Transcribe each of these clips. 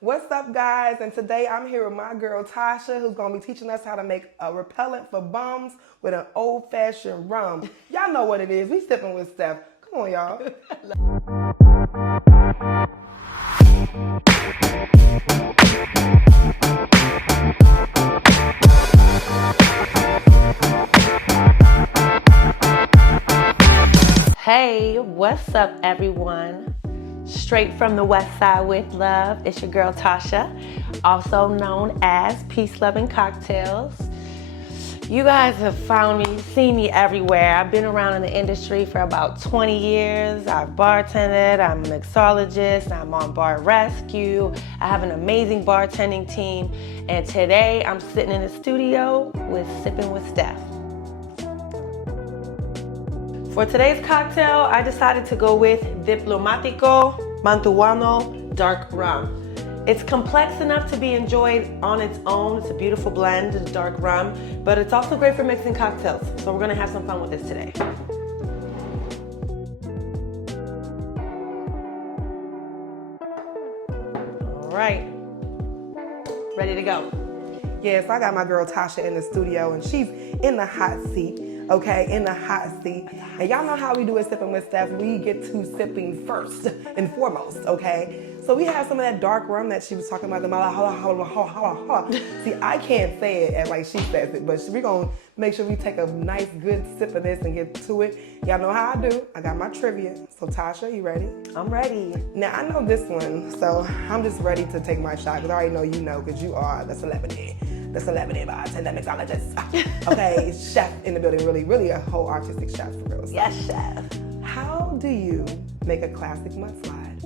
What's up, guys? And today I'm here with my girl Tasha, who's gonna be teaching us how to make a repellent for bums with an old-fashioned rum. Y'all know what it is. We sipping with Steph. Come on, y'all. Hey, what's up, everyone? Straight from the West Side with love. It's your girl Tasha, also known as Peace Loving Cocktails. You guys have found me, seen me everywhere. I've been around in the industry for about 20 years. I've bartended, I'm a mixologist, I'm on bar rescue. I have an amazing bartending team. And today I'm sitting in the studio with Sippin With Steph. For today's cocktail, I decided to go with Diplomatico Mantuano Dark Rum. It's complex enough to be enjoyed on its own. It's a beautiful blend, it's dark rum, but it's also great for mixing cocktails. So we're gonna have some fun with this today. All right, ready to go. Yes, I got my girl Tasha in the studio, and she's in the hot seat. Okay, in the hot seat. And y'all know how we do it Sipping with Steph. We get to sipping first and foremost, okay? So we have some of that dark rum that she was talking about. See, I can't say it as like she says it, but we're gonna make sure we take a nice good sip of this and get to it. Y'all know how I do. I got my trivia. So Tasha, you ready? I'm ready. Now I know this one, so I'm just ready to take my shot, because I already know you know, because you are the celebrity. The celebrity bartender mixologist. Okay, chef in the building, really a whole artistic chef for real. So. Yes, chef. How do you make a classic mudslide?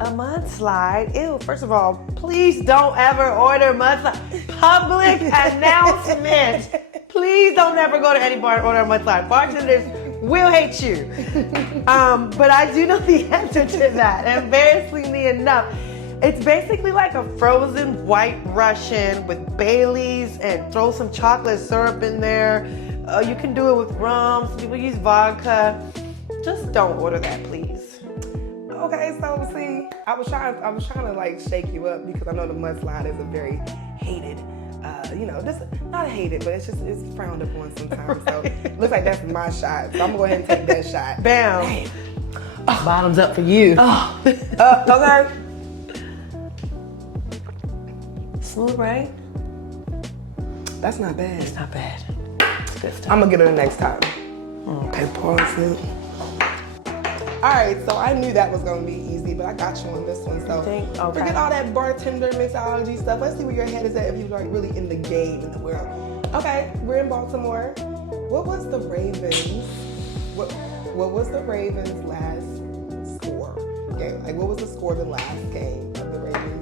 A mudslide? Ew, first of all, please don't ever order mudslide. Public announcement. Please don't ever go to any bar and order a mudslide. Bartenders will hate you. But I do know the answer to that, embarrassingly enough. It's basically like a frozen white Russian with Baileys and throw some chocolate syrup in there. You can do it with rum. Some people use vodka. Just don't order that, please. Okay, so see, I was trying to like shake you up, because I know the mudslide is a very hated, just not hated, but it's frowned upon sometimes. Right. So it looks like that's my shot. So I'm gonna go ahead and take that shot. Bam. Hey. Oh. Bottoms up for you. Oh. Okay. Smooth, right? That's not bad. It's not bad. It's good stuff. I'm gonna get it the next time. Okay, pause it. All right, so I knew that was gonna be easy, but I got you on this one. So forget all that bartender mixology stuff. Let's see where your head is at if you're like really in the game, in the world. Okay, we're in Baltimore. What was the Ravens? What was the Ravens' last score game? Like, what was the score of the last game of the Ravens?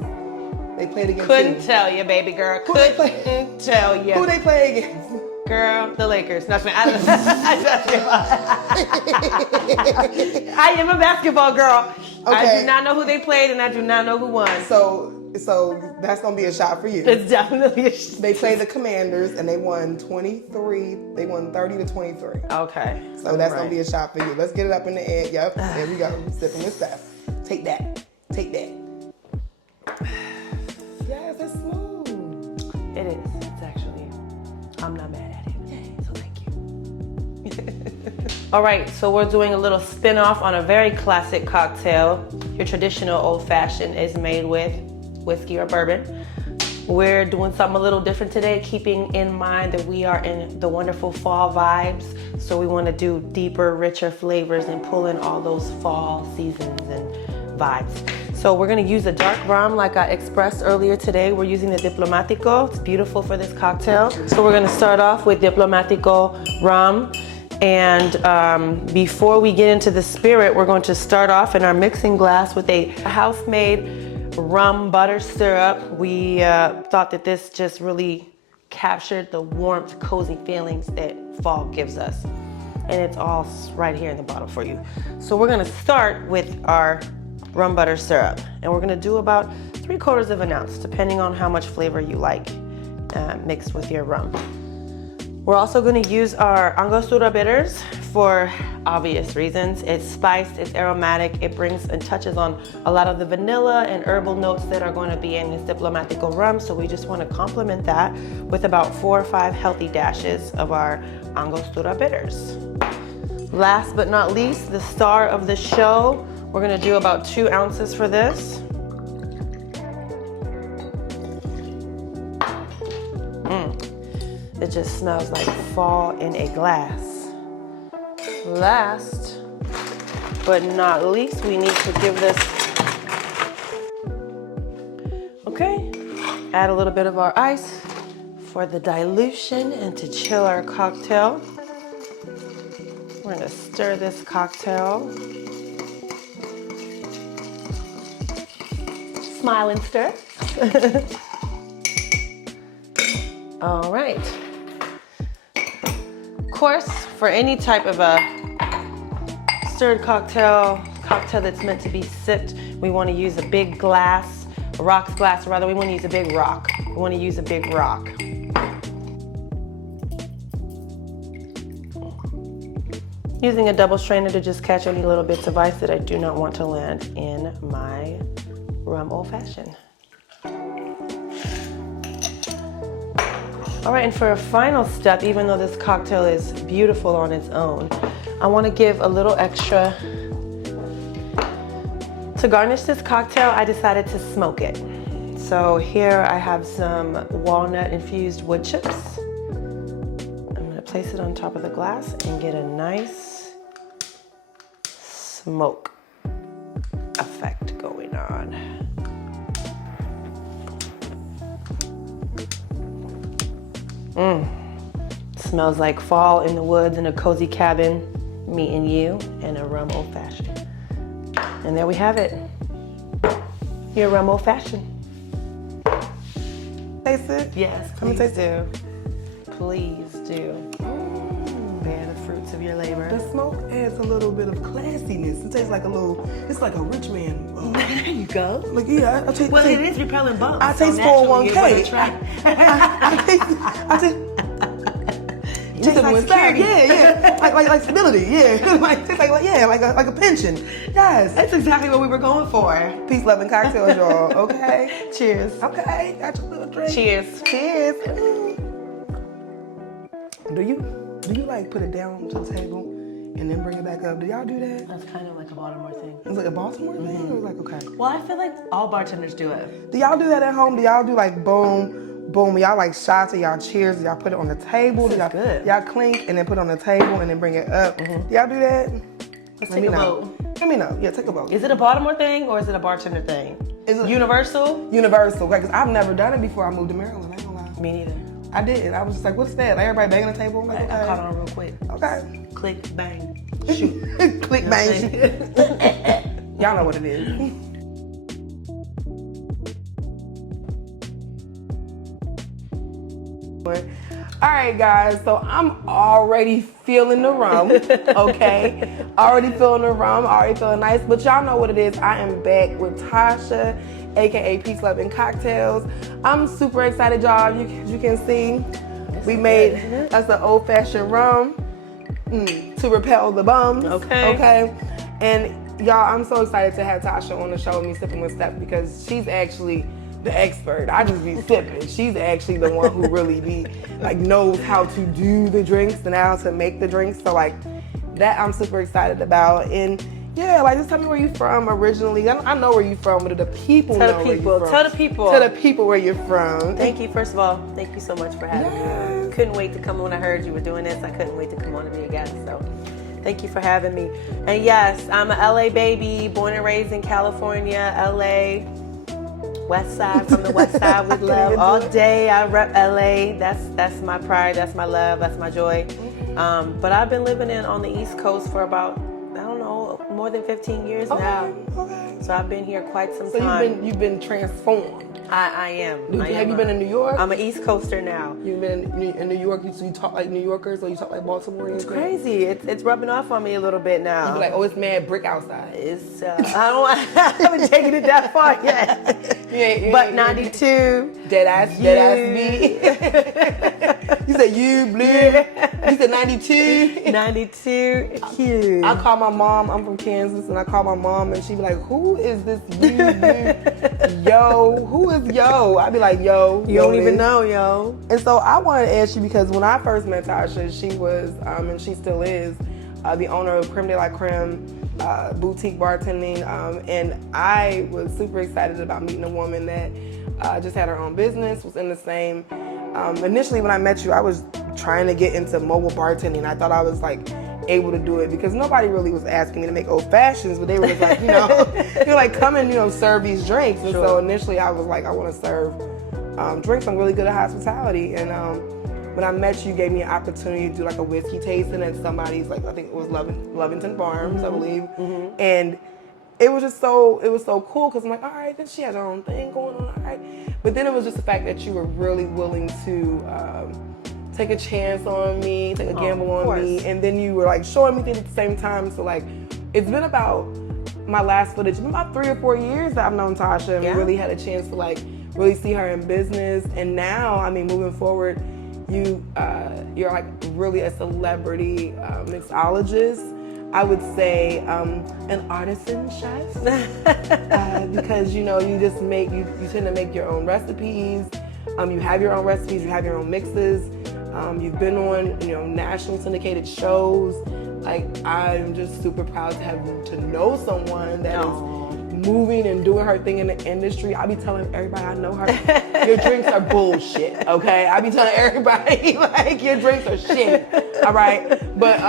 They played against. Couldn't tell you, baby girl. Couldn't tell you. Who they play against? Girl, the Lakers. No, I am a basketball girl. Okay. I do not know who they played, and I do not know who won. So that's gonna be a shot for you. It's definitely a shot. They played the Commanders, and they won 23. They won 30-23. Okay. So that's gonna be a shot for you. Let's get it up in the air. Yep. There we go. Sipping with Steph. Take that. Take that. Yes, it's smooth. It is. It's actually. I'm not mad at it. So thank you. All right, so we're doing a little spin-off on a very classic cocktail. Your traditional old-fashioned is made with whiskey or bourbon. We're doing something a little different today, keeping in mind that we are in the wonderful fall vibes. So we want to do deeper, richer flavors and pull in all those fall seasons and vibes. So we're gonna use a dark rum like I expressed earlier today. We're using the Diplomatico. It's beautiful for this cocktail. So we're gonna start off with Diplomatico rum. And before we get into the spirit, we're going to start off in our mixing glass with a house-made rum butter syrup. We thought that this just really captured the warmth, cozy feelings that fall gives us. And it's all right here in the bottle for you. So we're gonna start with our rum butter syrup, and we're gonna do about 3/4 of an ounce, depending on how much flavor you like mixed with your rum. We're also going to use our Angostura bitters for obvious reasons. It's spiced, it's aromatic, it brings and touches on a lot of the vanilla and herbal notes that are going to be in this Diplomatico rum. So we just want to complement that with about 4 or 5 healthy dashes of our Angostura bitters. Last but not least, the star of the show. We're going to do about 2 ounces for this. It just smells like fall in a glass. Last but not least, we need to give this, okay, add a little bit of our ice for the dilution and to chill our cocktail. We're gonna stir this cocktail. Smile and stir. All right. Of course, for any type of a stirred cocktail that's meant to be sipped, we want to use a big glass, a rocks glass, or rather we want to use a big rock. We want to use a big rock. Using a double strainer to just catch any little bits of ice that I do not want to land in my rum old fashioned. All right, and for a final step, even though this cocktail is beautiful on its own, I want to give a little extra. To garnish this cocktail, I decided to smoke it. So here I have some walnut infused wood chips. I'm going to place it on top of the glass and get a nice smoke effect going on. Smells like fall in the woods in a cozy cabin, me and you, and a rum old fashioned. And there we have it. Your rum old fashioned. Taste it? Yes, please do. Please do. Bear the fruits of your labor. The smoke adds a little bit of classiness. It tastes like a little, it's like a rich man. There you go. Like, yeah, I taste. Well, it is repelling bumps. I taste 401k. I taste. You said like security. Yeah. like stability. Yeah. like a pension. Yes. That's exactly what we were going for. Peace, love, and cocktails, y'all. Okay. Cheers. Okay. Got your little drink. Cheers. Cheers. Do you like put it down to the table and then bring it back up? Do y'all do that? That's kind of like a Baltimore thing. It's like a Baltimore thing? Or like, okay. Well, I feel like all bartenders do it. Do y'all do that at home? Do y'all do like boom, boom? Y'all like shots or y'all cheers? Do y'all put it on the table? This is good. Y'all clink and then put it on the table and then bring it up? Do y'all do that? Let's take a vote. Let me know. Yeah, take a vote. Is it a Baltimore thing or is it a bartender thing? Is it universal? Universal. Because I've never done it before I moved to Maryland. I ain't gonna lie. Me neither. I did. I was just like, what's that? Like everybody banging the table? I'm like, okay. I caught on real quick. Okay. Click, bang, shoot. Click, bang, shoot. Y'all know what it is. All right, guys, so I'm already feeling the rum, okay? Already feeling the rum, already feeling nice, but y'all know what it is. I am back with Tasha, aka Peace, Love, and Cocktails. I'm super excited, y'all. You can see we made us an old-fashioned rum to repel the bums, okay? And y'all, I'm so excited to have Tasha on the show with me, Sippin' With Steph, because she's actually the expert. I just be sipping. She's actually the one who really be like knows how to do the drinks and how to make the drinks. So like that I'm super excited about. And yeah, like just tell me where you from originally. I know where you from, but the people know where you from. Tell the people. Tell the people where you're from. Thank you. First of all, thank you so much for having me. Couldn't wait to come on. I heard you were doing this. I couldn't wait to come on and be a guest. So thank you for having me. And yes, I'm a LA baby, born and raised in California, LA. West side, from the west side with love. All day I rep LA. That's my pride, that's my love, that's my joy. But I've been living on the East Coast for about, I don't know, more than 15 years now. Okay. So I've been here quite some time. So you've been transformed. I am. Have you been in New York? I'm an East Coaster now. You've been in New York, so you talk like New Yorkers or you talk like Baltimore? It's crazy. It's rubbing off on me a little bit now. You be like, oh, it's mad brick outside. It's I haven't taken it that far yet. But 92. Dead ass B. You said you, blue. You said 92. 92, cute. I call my mom, I'm from Kansas, and I call my mom and she be like, who is this you, blue? Yo, who is yo? I be like, yo. You don't even know, yo. And so I wanted to ask you because when I first met Tasha, she was, and she still is, the owner of Creme de la Creme, boutique bartending, and I was super excited about meeting a woman that just had her own business, was in the same, initially when I met you, I was trying to get into mobile bartending. I thought I was like able to do it because nobody really was asking me to make old fashions, but they were just like, they were like, come and, serve these drinks. And so initially I was like, I want to serve drinks. I'm really good at hospitality. And when I met you, you gave me an opportunity to do like a whiskey tasting at somebody's, like, I think it was Lovington Farms, I believe. And it was just so cool because I'm like, all right, then she has her own thing going on, all right. But then it was just the fact that you were really willing to take a chance on me, take a gamble on me, and then you were like showing me things at the same time. So like, it's been about my last footage, it's been about 3 or 4 years that I've known Tasha and really had a chance to like really see her in business. And now, I mean, moving forward, you're like really a celebrity mixologist. I would say an artisan chef because you just you tend to make your own recipes. You have your own recipes, you have your own mixes. You've been on national syndicated shows. Like, I'm just super proud to know someone that is moving and doing her thing in the industry. I be telling everybody I know her, your drinks are bullshit, okay? I be telling everybody, like, your drinks are shit, all right? But,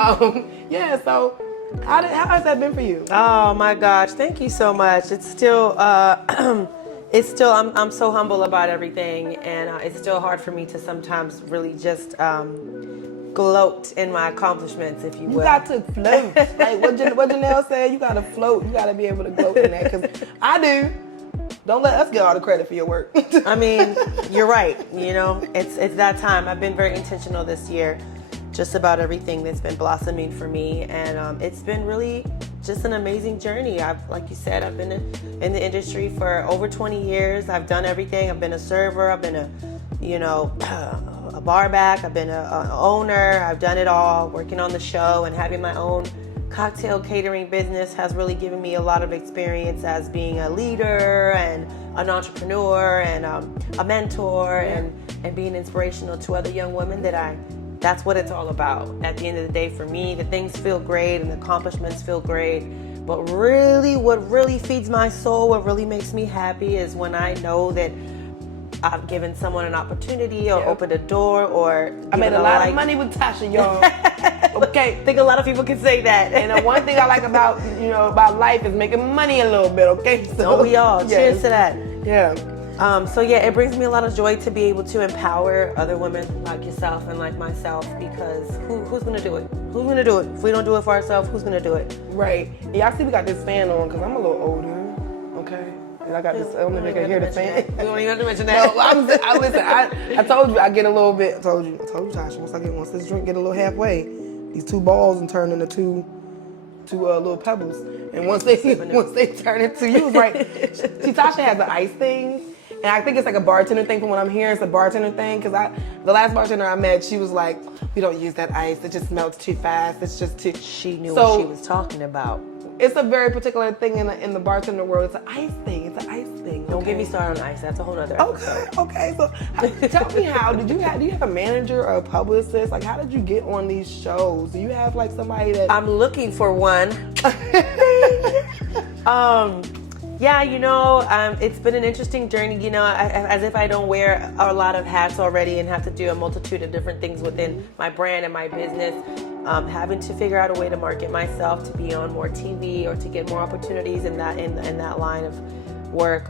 yeah, so how has that been for you? Oh my gosh, thank you so much. It's still, I'm so humble about everything, and it's still hard for me to sometimes really just gloat in my accomplishments, if you will. You got to float. Like what Janelle said, you got to float. You got to be able to gloat in that, because I do. Don't let us get all the credit for your work. I mean, you're right. It's that time. I've been very intentional this year, just about everything that's been blossoming for me, and it's been really just an amazing journey. Like you said, I've been in the industry for over 20 years. I've done everything. I've been a server. I've been a bar back. I've been an owner. I've done it all. Working on the show and having my own cocktail catering business has really given me a lot of experience as being a leader and an entrepreneur and a mentor and being inspirational to other young women that's what it's all about. At the end of the day, for me, the things feel great and the accomplishments feel great. But really, what really feeds my soul, what really makes me happy is when I know that I've given someone an opportunity or opened a door or I made a lot of money with Tasha, y'all. Okay. I think a lot of people can say that. And the one thing I like about life is making money a little bit, okay? So we all. Cheers to that. Yeah. So yeah, it brings me a lot of joy to be able to empower other women like yourself and like myself, because who's gonna do it? Who's gonna do it? If we don't do it for ourselves, who's gonna do it? Right. Yeah, I see we got this fan on because I'm a little older, okay? And I got this, I don't even hear the fan. We don't even have to mention that. No, I told you, I get a little bit, I told you, Tasha, once this drink get a little halfway, these 2 balls and turn into two little pebbles. And once they turn into, you was right. See, Tasha has the ice thing. And I think it's like a bartender thing. From what I'm hearing, it's a bartender thing. Because the last bartender I met, she was like, we don't use that ice. It just melts too fast. It's just too... She knew what she was talking about. It's a very particular thing in the bartender world. It's an ice thing. It's an ice thing. Don't get me started on ice. That's a whole other episode. Okay. So tell me how, do you have a manager or a publicist? Like, how did you get on these shows? Do you have like somebody that... I'm looking for one. Yeah, it's been an interesting journey, as if I don't wear a lot of hats already and have to do a multitude of different things within my brand and my business. Having to figure out a way to market myself, to be on more TV or to get more opportunities in that line of work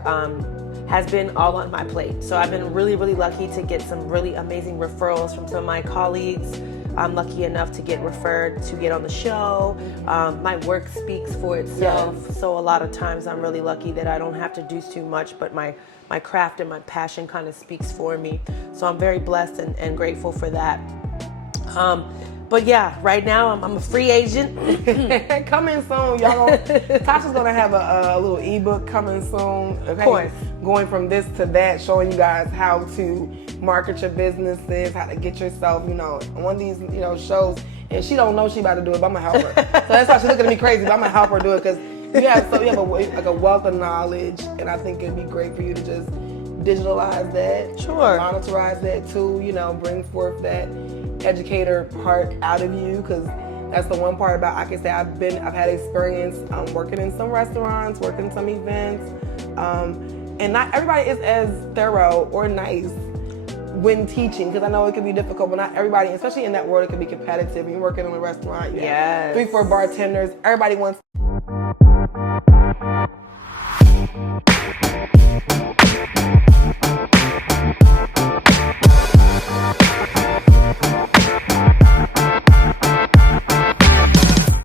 has been all on my plate. So I've been really, really lucky to get some really amazing referrals from some of my colleagues. I'm lucky enough to get referred to get on the show. My work speaks for itself. Yes. So a lot of times I'm really lucky that I don't have to do too much, but my craft and my passion kind of speaks for me. So I'm very blessed and grateful for that. But yeah, right now I'm a free agent. Coming soon, y'all. Tasha's gonna have a little ebook coming soon. Okay? Of course. Going from this to that, showing you guys how to market your businesses, how to get yourself, on these, shows. And she don't know she about to do it, but I'm gonna help her. So that's why she's looking at me crazy, but I'm gonna help her do it because you have a wealth of knowledge, and I think it'd be great for you to just digitalize that, Sure, monetize that too. Bring forth that educator part out of you, because that's the one part about, I can say I've had experience working in some restaurants, working some events, and not everybody is as thorough or nice when teaching, because I know it can be difficult, but not everybody, especially in that world, it can be competitive. You're working in a restaurant, you have 3-4 bartenders, everybody wants